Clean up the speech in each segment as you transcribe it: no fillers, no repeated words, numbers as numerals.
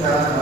Thank you.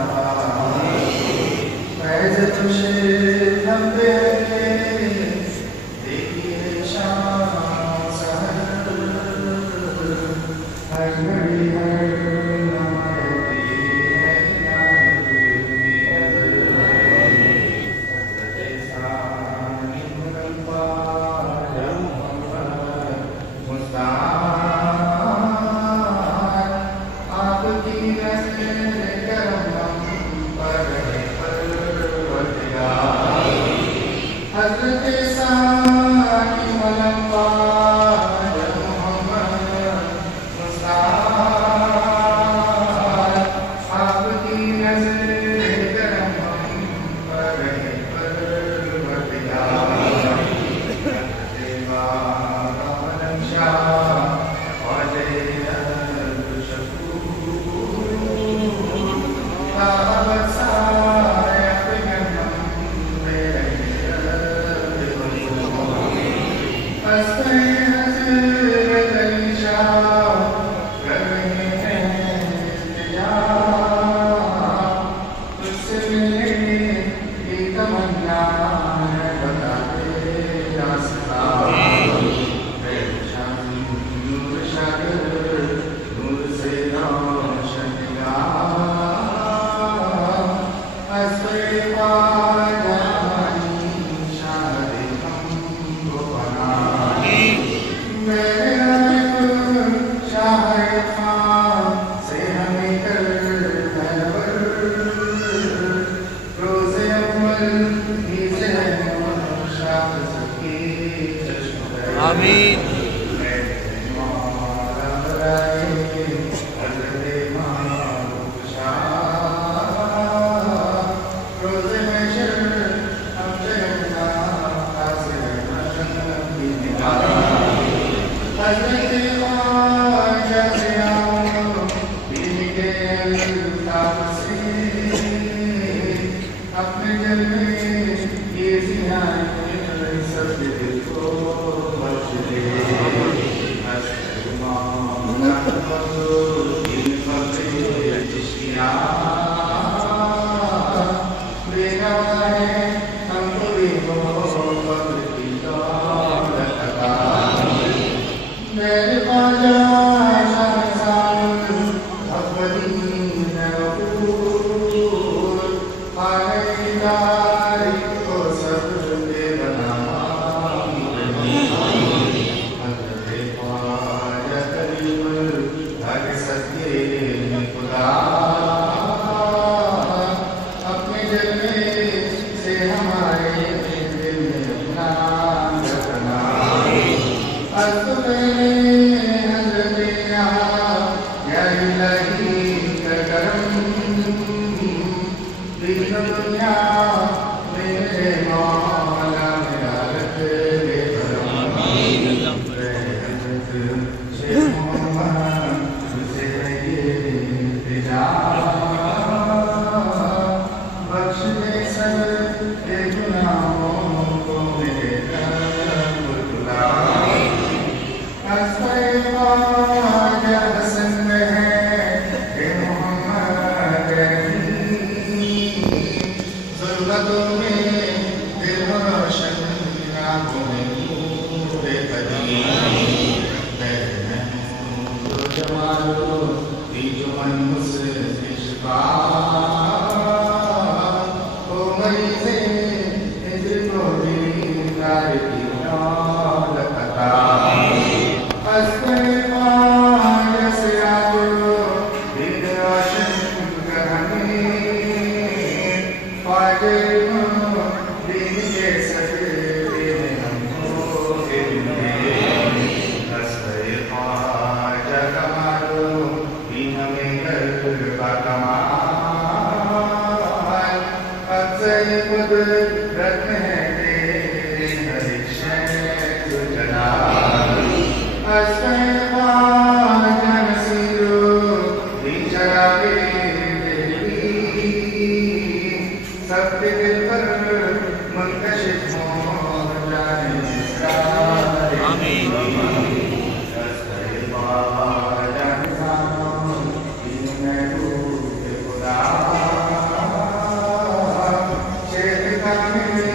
Amen.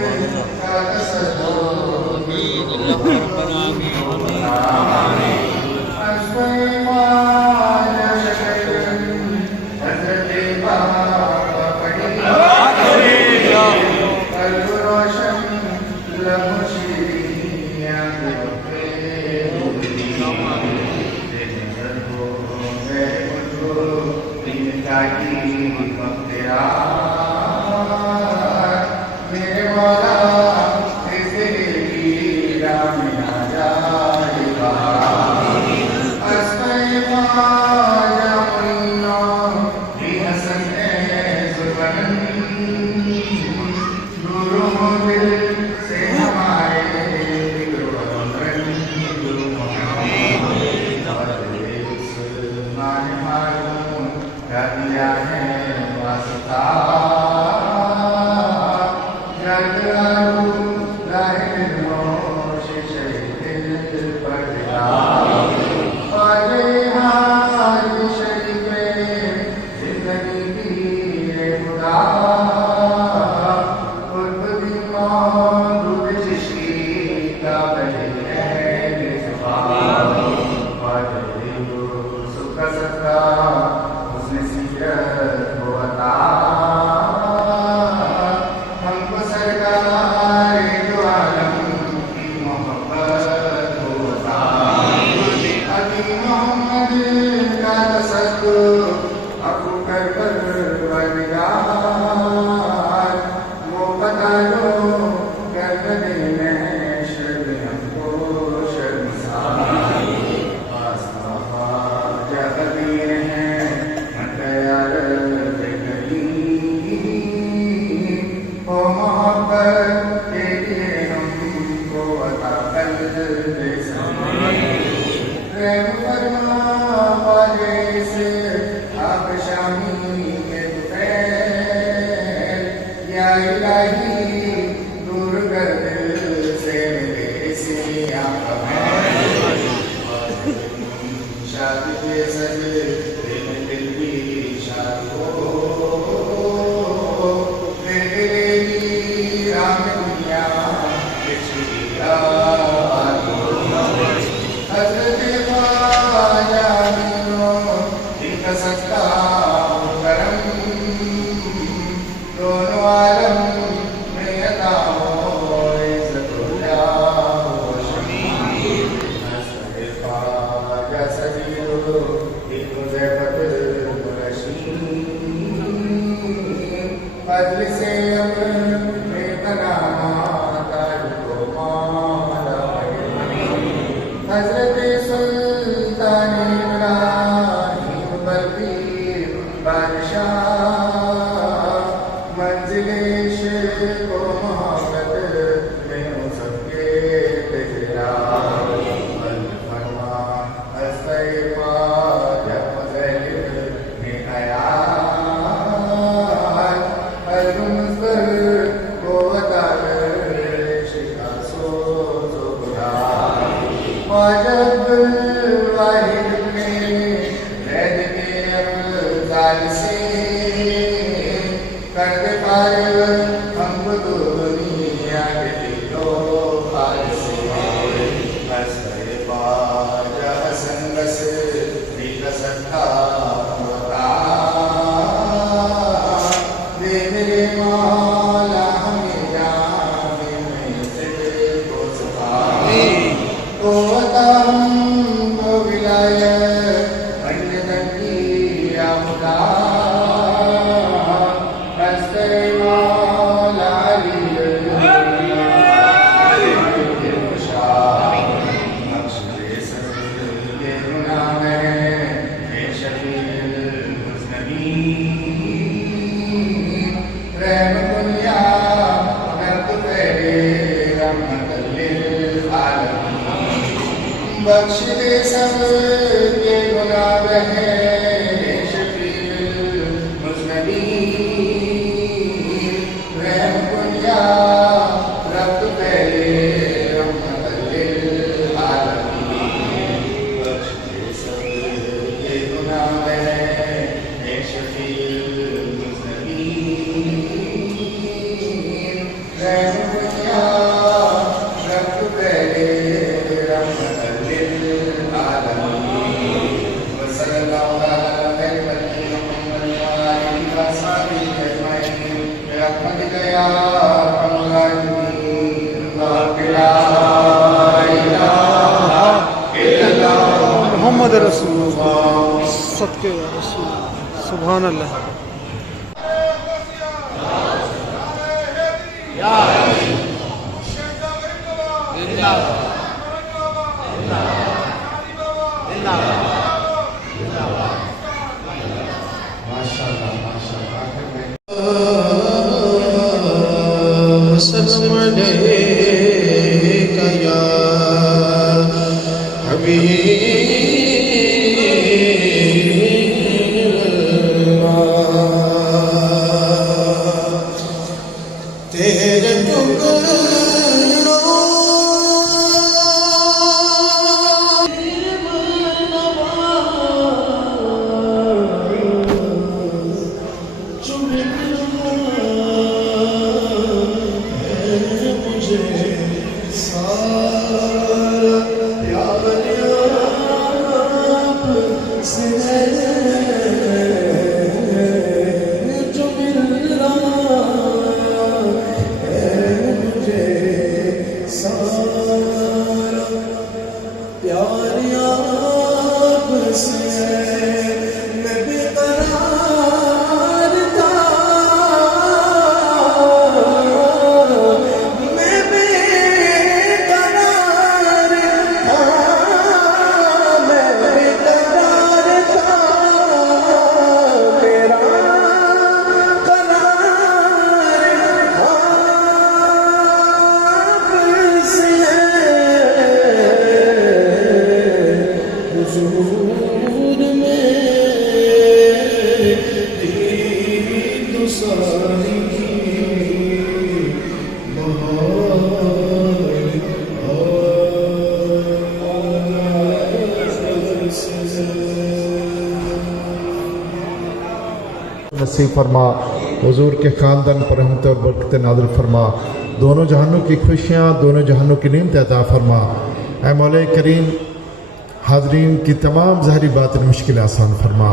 बख्श दे सब के गुनाह है शफीउल मुज़नबीन रहम कुन या रब पहले रहमतल लिल आलमीन बख्श दे सब के गुनाह है शफीउल मुज़नबीन रहम कुन या रब पहले सल्लल्लाहु अलैहि वसल्लम व असहाबिही अजमईन बिरहमतिका या अरहमर राहिमीन ला इलाहा इल्लल्लाह मोहम्मद रसूलुल्लाह सदके या रसूल सुभान अल्लाह। माशाअल्लाह माशाअल्लाह। सल्लम अलैका या हबीब तेरे नसीब फरमा, हुजूर के ख़ानदान पर रहमत और बरकत नाज़िल फरमा, दोनों जहानों की खुशियाँ, दोनों जहानों की नेमत अता फरमा। ऐ मौला करीम, हाज़रीन की तमाम ज़ाहिरी बातिन मुश्किल आसान फरमा।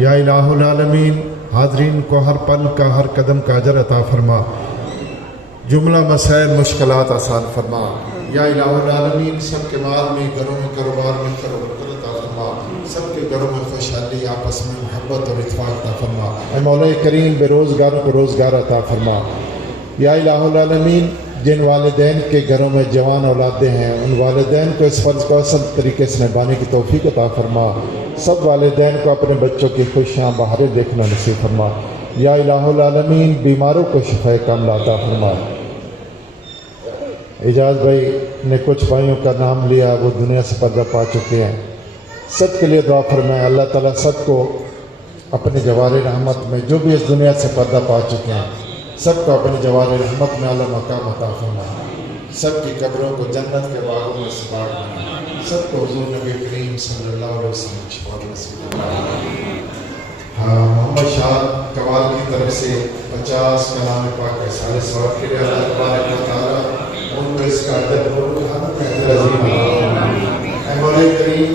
या इलाहुल आलमीन, हाज़रीन को हर पल का हर कदम का अजर अता फरमा, जुमला मसाइल मुश्किलात आसान फरमा। या इलाहुल आलमीन, सबके माल में, घरों में, कारोबार में बरकत अता फरमा, सबके घरों में खुशहाली, आपस में मोहब्बत और इत्फाक अता फरमा। ऐ मौला करीम, बेरोज़गारों को रोज़गार अता फरमा। या इलाहुल आलमीन, जिन वालिदैन के घरों में जवान औलादे हैं, उन वालिदैन को इस फ़र्ज़ को असल तरीके से निभाने की तौफ़ीक अता फरमा। सब वालिदैन को अपने बच्चों की खुशियाँ बहारें देखना नसीब फरमा। या इलाहुल आलमीन, बीमारों को शिफ़ाए कामिला अता फरमा। एजाज भाई ने कुछ भाइयों का नाम लिया, वो दुनिया से पर्दा पा चुके हैं। सब के लिए दुआ फरमाए, अल्लाह ताला सबको अपने जवार रहमत में, जो भी इस दुनिया से पर्दा पा चुके हैं, सबको अपने जवार रहमत में अल्लाह मकाम अता फरमाए। सबकी कब्रों को जन्नत के बागों में सवार बनाए, सबको हुजूर नबी करीम सल्लल्लाहु अलैहि वसल्लम की शफ़ाअत नसीब फरमाए। हाँ, मोहम्मद शाह कवाल की तरफ से 50 कलाम पाक के सारे सवाब के लिए अल्लाह तबारक व तआला उनको इसका अदब और करीम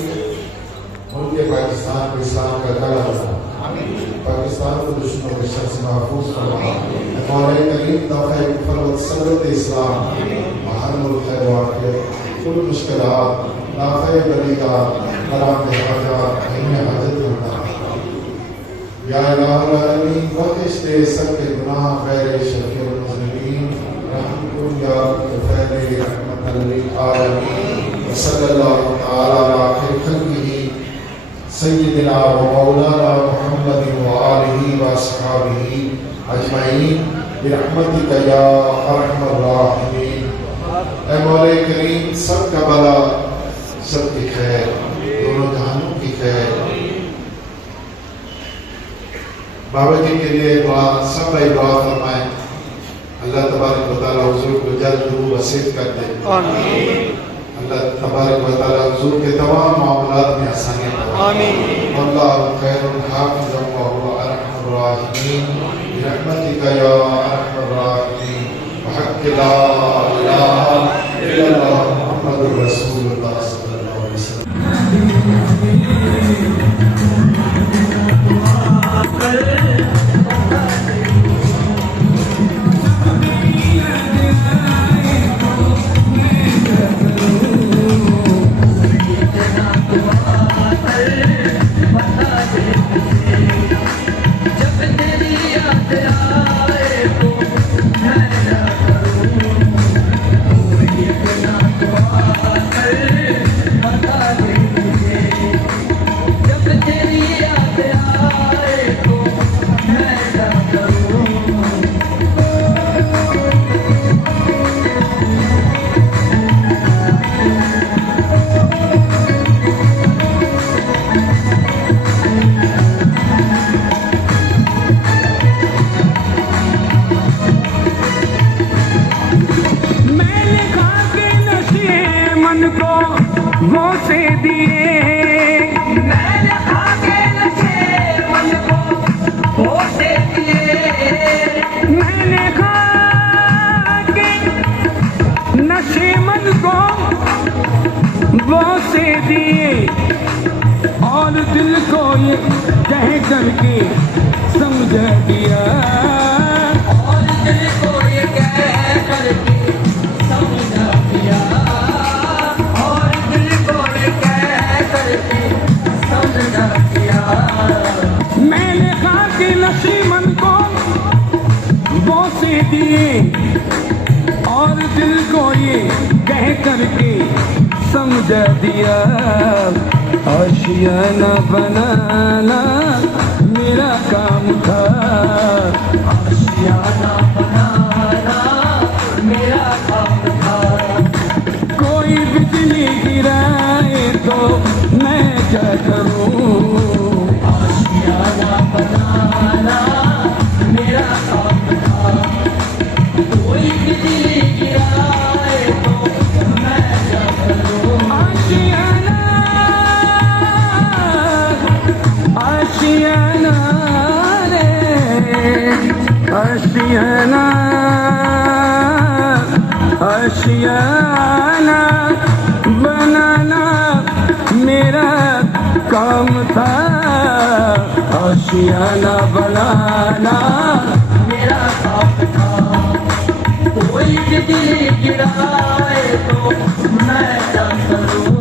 उनके पाकिस्तान को इस्लाम का गला बना, पाकिस्तान को दुश्मनों के शर से महफूज फरमा। हमारे करीम दाफ़े कुफर व सल्लत इस्लाम महल खैर वाक़िअत कुल मुश्किलात दाफ़े बलीदा कराम हाजा इन्हें हाजत होना। या इलाहुल आलमीन, बख्शिश दे सबके गुनाह गैर शफ़ीउल मुज़निबीन, रहम कुल या ग़फ़ार रहमतल लिल आलमीन। सल्लल्लाहु तआला अला खैर खल्क़िही सय्यिदिना व मौलाना मुहम्मद व आलिही व अस्हाबिही अजमईन बिरहमतिका या अरहमर राहिमीन। ऐ मौला करीम, सबका भला, सबकी खैर, दोनों जहानों की खैर। बाबा जी के लिए दुआ, सब भाई दुआ फरमाएं, अल्लाह तबारक व तआला हुजूर को जल्द दूर रसीद कर दे। आमीन। अल्लाह तबारक व तआला हुजूर के तमाम मामलात में आसानी करे। आमीन। अल्लाह खैरुल हाफिज़ व हुवा अरहमुर राहिमीन बिरहमतिका या अरहमर राहिमीन बहक़ ला इलाहा इल्लल्लाह मुहम्मदुर रसूलुल्लाह सल्लल्लाहु अलैहि वसल्लम। वो से दिए, मैंने खाके नशे मन को वो से दिए, मैंने खाके नशे मन को वो से दिए, और दिल को ये कह करके समझा दिया, और दिल को ये कह करके समझा दिया, और दिल को ये कह करके समझा दिया। मैंने कहा कि नशी मन को वो से दिए, और दिल को ये कह करके समझा दिया। आशियाना बनाना मेरा काम था, आशियाना बनाना मेरा काम था। कोई बिजली गिराए तो मैं क्या करूं, आशियाना बनाना मेरा काम था। कोई बिजली गिराए तो मैं क्या करूं, आशियाना आशियाना रे, आशियाना आशियाना बनाना मेरा काम था, आशियाना बनाना मेरा काम था। कोई बिजली गिराए तो मैं क्या करूं।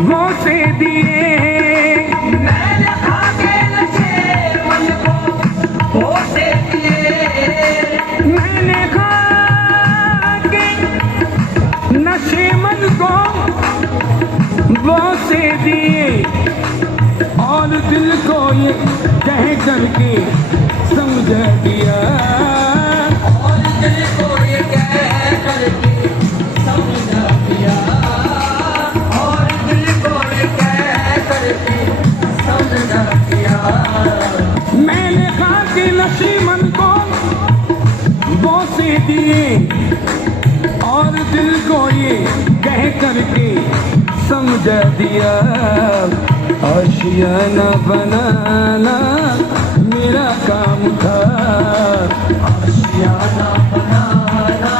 वो से दिए, मैंने खाके नशे मन को वो से दिए, मैंने खाके नशे मन को वो से दिए, और दिल को ये कह करके समझा दिया, और दिल को ये कह करके समझा दिया, समझा दिया। मैंने कहा कि नशी मन को वो से दिए, और दिल को ये कह करके समझा दिया। आशियाना बनाना मेरा काम था, आशियाना बनाना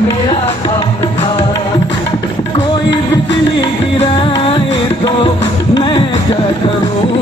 मेरा काम था। कोई बिजली गिराए तो मैं क्या करूं,